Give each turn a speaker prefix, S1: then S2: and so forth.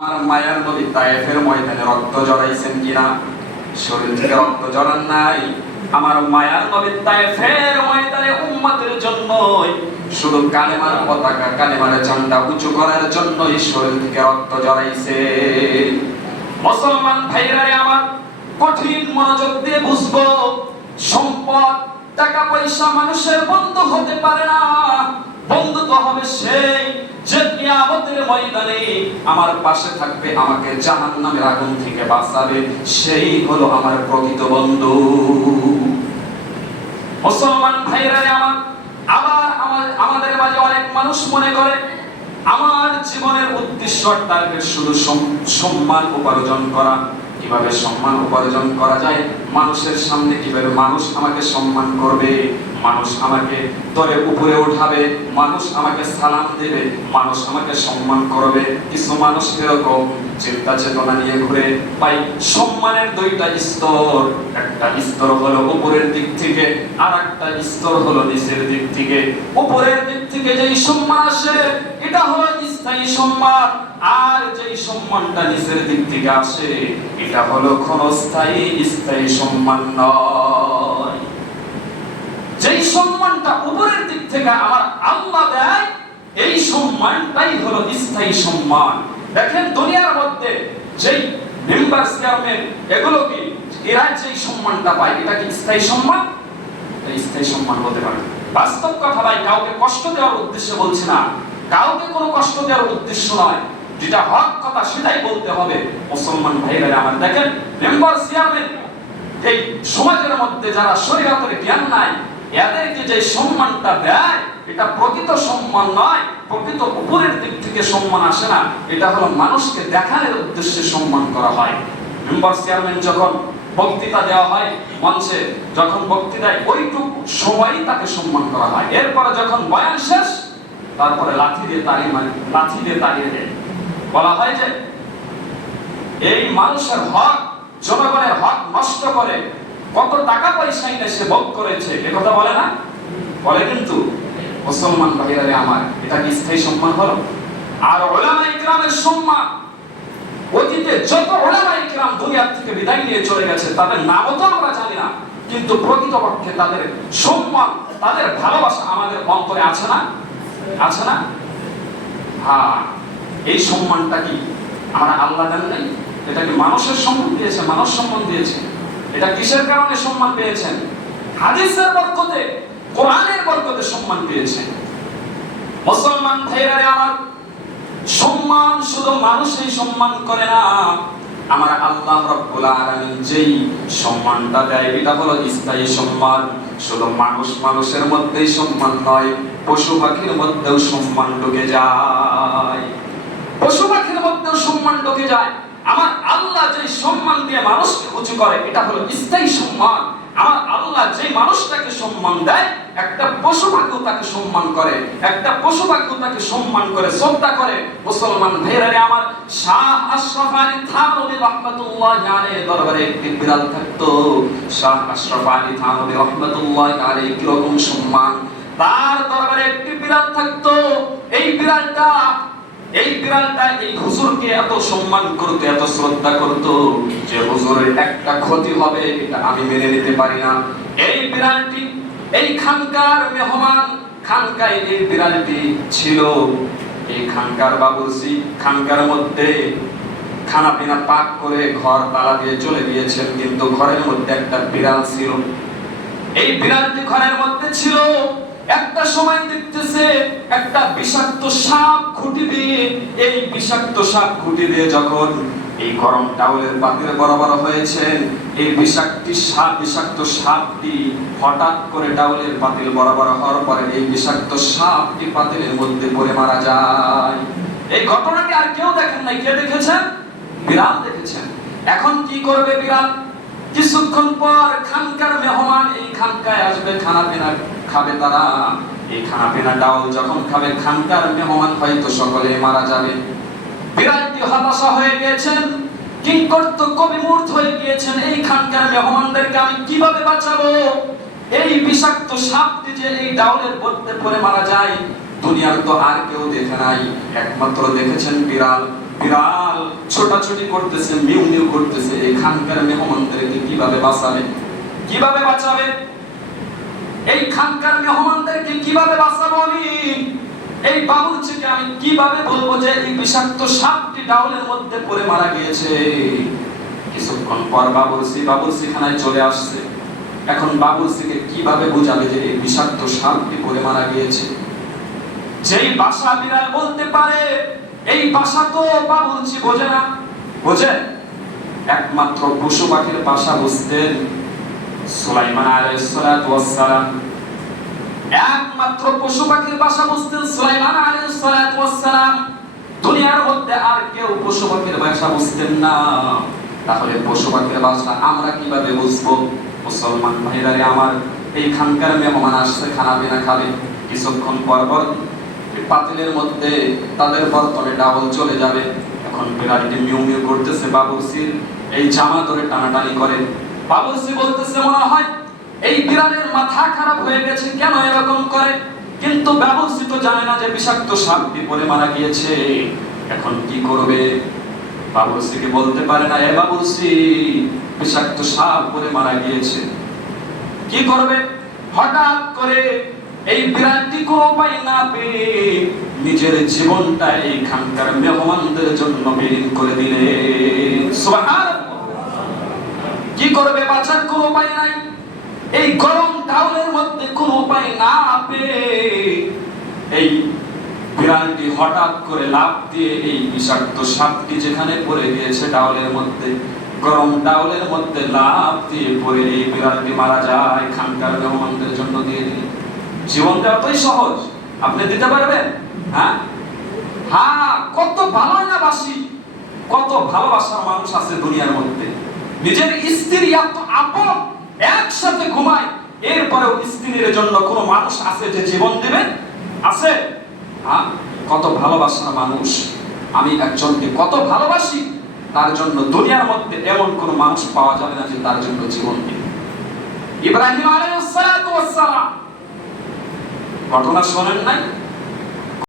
S1: আমার মায়ার নবী তায়েফের ময়দানে রক্ত জড়াইছেন কিনা? শরীর থেকে রক্ত জড়ান নাই। আমার মায়ার নবী তায়েফের ময়দানে উম্মতের জন্য শুধু কালেমার পতাকা, কালেমার ঝান্ডা উঁচু করার জন্য এই শরীর থেকে রক্ত জড়াইছে। মুসলমান ভাইরা আমার কঠিন মনোযোগ দিয়ে বুঝব, সম্পদ টাকা পয়সা মানুষের বন্ধু হতে পারে না। বন্ধু তো হবে সেই যে কিয়ামতের ময়দানে আমার পাশে থাকবে, আমাকে জাহান্নামের আগুন থেকে বাঁচাবে। সেই হলো আমার প্রকৃত বন্ধু। মুসলমান ভাইরা আমার, আবার আমার, আমাদের মাঝে অনেক মানুষ মনে করে, আমার জীবনের উদ্দেশ্য টার্গেট শুধু সম্মান উপার্জন করা। কীভাবে সম্মান উপার্জন করা যায়? মানুষের সামনে কীভাবে মানুষ আমাকে সম্মান করবে? মানুষ আমাকে তরে উপরে উঠাবে, মানুষ আমাকে সালাম দেবে, মানুষ আমাকে সম্মান করবে। কিছু মানুষ এরকম চিন্তা চেতনা নিয়ে ঘুরে পাই। সম্মানের দুইটা স্তর, একটা স্তর হলো উপরের দিক থেকে আর একটা স্তর হলো নিচের দিক থেকে। উপরের দিক থেকে যেই সম্মান আসে, এটা হলো স্থায়ী সম্মান। আর যেই সম্মানটা নিচের দিক থেকে আসে, এটা হলো ক্ষণস্থায়ী স্থায়ী সম্মান নয়। যেই সম্মানটা উপরের দিক থেকে আমার আল্লাহ দেয়, এই সম্মানটাই হলো স্থায়ী সম্মান। দেখেন দুনিয়ার মধ্যে যেই মেম্বার চেয়ারম্যান এগুলো কি? এরা যেই সম্মানটা পায়, এটা কি স্থায়ী সম্মান? স্থায়ী সম্মান হতে পারে। বাস্তব কথা ভাই, কাউকে কষ্ট দেওয়ার উদ্দেশ্যে বলছি না। কাউকে কোনো কষ্ট দেওয়ার উদ্দেশ্য নয়। যেটা হক কথা সেটাই বলতে হবে। মুসলমান ভাইরা আমার দেখেন মেম্বার চেয়ারম্যান এই সমাজের মধ্যে যারা শরীয়তের জ্ঞান নাই এদেরকে যে সম্মানটা দেয়, এটা প্রকৃত সম্মান নয়, প্রকৃত উপরের দিক থেকে সম্মান আসে না। এটা হলো মানুষকে দেখানোর উদ্দেশ্যে সম্মান করা হয়। মেম্বার চেয়ারম্যান যখন বক্তৃতা দেওয়া হয়, মঞ্চে যখন বক্তৃতায় ওইটুক সময়ই তাকে সম্মান করা হয়। এরপরে যখন বয়ান শেষ, তারপরে লাঠি দিয়ে তাড়িয়ে মানে লাঠি দিয়ে তাড়িয়ে দেয়। বলা হয় যে, এই মানুষের হক, জনগণের হক নষ্ট করে কত টাকা পয়সা এনে সে ভোগ করেছে, এ কথা বলে না? বলে কিন্তু, মুসলমান ভাইরা রে আমার, এটা কি স্থায়ী সম্মান হলো? আর ওলামা ইকরামের সম্মান, অতীতে যত ওলামা ইকরাম দুনিয়া থেকে বিদায় নিয়ে চলে গেছে, তাদের নামও তো আমরা জানি না, কিন্তু প্রকৃতপক্ষে তাদের সম্মান, তাদের ভালোবাসা আমাদের অন্তরে আছে না? আছে না? হ্যাঁ এই সম্মানটা কি আমরা আল্লাহ দেন নাই? এটা কি মানুষের সম্মান দিয়েছে, মানুষ সম্মান দিয়েছে? এটা কিসের কারণে সম্মান পেয়েছেন? হাদিসের বরকতে, কোরআনের বরকতে সম্মান পেয়েছেন। মুসলমান ভাইরা আমার, সম্মান শুধু মানুষই সম্মান করে না। আমার আল্লাহ রাব্বুল আলামিন যেই সম্মানটা দেয়, এটা হলো স্থায়ী সম্মান। শুধু মানুষ মানুষের মধ্যেই সম্মান নয়, পশু পাখির মধ্যেও সম্মান ঢুকে যায়। পশু পাখির মধ্যেও সম্মান ঢুকে যায় আমার আল্লাহ যে সম্মান দিয়ে মানুষকে উঁচু করে, এটা হলো স্থায়ী সম্মান। আমার আল্লাহ যে মানুষটাকে সম্মান দেয়, একটা পশু পাখিও তাকে সম্মান করে, একটা পশু পাখিও তাকে সম্মান করে, শ্রদ্ধা করে। মুসলমান ভাইরা রে আমার, শাহ আশরাফ আলী থানবী রহমাতুল্লাহ আলাইহি দরবারে একটি বিড়াল থাকতো। শাহ আশরাফ আলী থানবী রহমাতুল্লাহ আলাইহি কীরকম সম্মান। তার দরবারে একটি বিড়াল থাকতো। এই বিড়ালটা এই বিড়ালটা এই হুজুরকে এত সম্মান করতো, এত শ্রদ্ধা করতো যে হুজুরের একটা ক্ষতি হবে এটা আমি মেনে নিতে পারি না। এই বিড়ালটি এই খানকার মেহমান, খানকায় এই বিড়ালটি ছিল। এই খানকার খানকার মধ্যে খানা পিনা পাক করে ঘর তালা দিয়ে চলে গিয়েছেন, কিন্তু ঘরের মধ্যে একটা বিড়াল ছিল। এই বিড়ালটি ঘরের মধ্যে ছিল। একটা সময় দেখতেছে একটা বিষাক্ত সাপ খুঁটি দিয়ে, এই বিষাক্ত সাপ খুঁটি দিয়ে যখন এই গরম টাওয়ালের পাতিলে বরাবর হয়েছেন এই বিষাক্ত সাপ, বিষাক্ত সাপটি হঠাৎ করে টাওয়ালের পাতিল বরাবর হওয়ার পরে এই বিষাক্ত সাপটি পাতিলের মধ্যে পড়ে মারা যায়। এই ঘটনাটি আর কেউ দেখেন নাই। কে দেখেছেন? বিড়াল দেখেছেন। এখন কি করবে বিড়াল? কিছুক্ষণ পর খানকার মেহমান এই খানকায় আসবে, খানা পিনা খাবে তারা। এই খানা পিনা ডাউল যখন খাবে, খানকার মেহমান হয়তো সকলে মারা যাবে। বিরাটটি হতাশা হয়ে গিয়েছেন, কিংকর্ত কবি মূর্ত হয়ে গিয়েছেন। এই খানকার মেহমানদেরকে আমি কীভাবে বাঁচাবো? এই বিষাক্ত সাপটি যে এই ডাউলের মারা যায়, দুনিয়ার তো আর কেউ দেখে নাই। একমাত্র দেখেছেন বিড়াল। বিড়াল ছোটাছুটি করতেছে মিউ করতেছে। এখানকার মেহমানদেরকে কীভাবে বাঁচাবে? কীভাবে বাঁচাবে? এই খানকার মেহমানদেরকে কীভাবে বাঁচাবো আমি? এই বাবুর্চিকে আমি কীভাবে বলব যে এই বিষাক্ত সাপটি ডাউলের মধ্যে পড়ে মারা গিয়েছে? কিছুক্ষণ পর বাবুর্চি খানায় চলে আসছে। এখন বাবুর্চিকে কীভাবে বোঝাবে যে এই বিষাক্ত সাপটি পড়ে মারা গিয়েছে? যেই ভাষা বিড়াল বলতে পারে, এই ভাষা তো বাবুর্চি বোঝে না। বোঝে? একমাত্র পশু পাখির ভাষা বুঝতেন সুলাইমান আলাইহিস সালাম। একমাত্র পশু পাখির ভাষা বুঝতেন সুলাইমান দুনিয়ার মধ্যে আর কেউ পশু পাখির ভাষা বুঝতেন না। তাহলে পশু পাখির ভাষা আমরা কীভাবে বুঝব? মুসলমান ভাইরা রে আমার এই খানকার মেহমান আসছে খানা পিনা খাবে। কিছুক্ষণ পর পর পাতিলের মধ্যে তাদের বর্তনে ডাবল চলে যাবে। এখন বিড়ালটি মিউ মিউ করতেছে বাবুসির এই জামা ধরে টানাটানি করে। বাবুসি বলতেছে, মনে হয় এই বিড়ালের মাথা খারাপ হয়ে গেছে, কেন এরকম করে? কিন্তু বাবুসি তো জানে না যে বিষাক্ত সাপটি পরে মারা গিয়েছে। এখন কি করবে? বাবুসিকে বলতে পারে না, এ বাবুসি বিষাক্ত সাপ পরে মারা গিয়েছে। কি করবে? হঠাৎ করে এই বিড়ালটি কোনো উপায় না পেয়ে নিজের জীবনটা এইখানকার মেহমানদের জন্য বিলীন করে দিলে। কি করবে? বাঁচার কোনো উপায় নাই। এই গরম ডাউলের মধ্যে কোনো উপায় না পেয়ে এই বিড়ালটি হঠাৎ করে লাফ দিয়ে এই বিষাক্ত সাপটি যেখানে পড়ে গিয়েছে ডাউলের মধ্যে, গরম ডাউলের মধ্যে লাফ দিয়ে পড়ে এই বিড়ালটি মারা যায়। খানকার মেহমানদের জন্য দিয়ে দিল। জীবন দেওয়াটাই সহজ, আপনি দিতে পারবেন? হ্যাঁ? হ্যাঁ কত ভালো না বাসি কত ভালোবাসার মানুষ আছে দুনিয়ার মধ্যে। নিজের স্ত্রী এত আপন একসাথে ঘুমায়, এরপরেও স্ত্রীর জন্য কোনো মানুষ আছে যে জীবন দেবে? আছে? হ্যাঁ? কত ভালোবাসার মানুষ। আমি একজনকে কত ভালোবাসি, তার জন্য দুনিয়ার মধ্যে এমন কোন মানুষ পাওয়া যাবে না যে তার জন্য জীবন দেবে। ইব্রাহিম আলাইহিস সালাম। ঘটনা শোনেন নাই?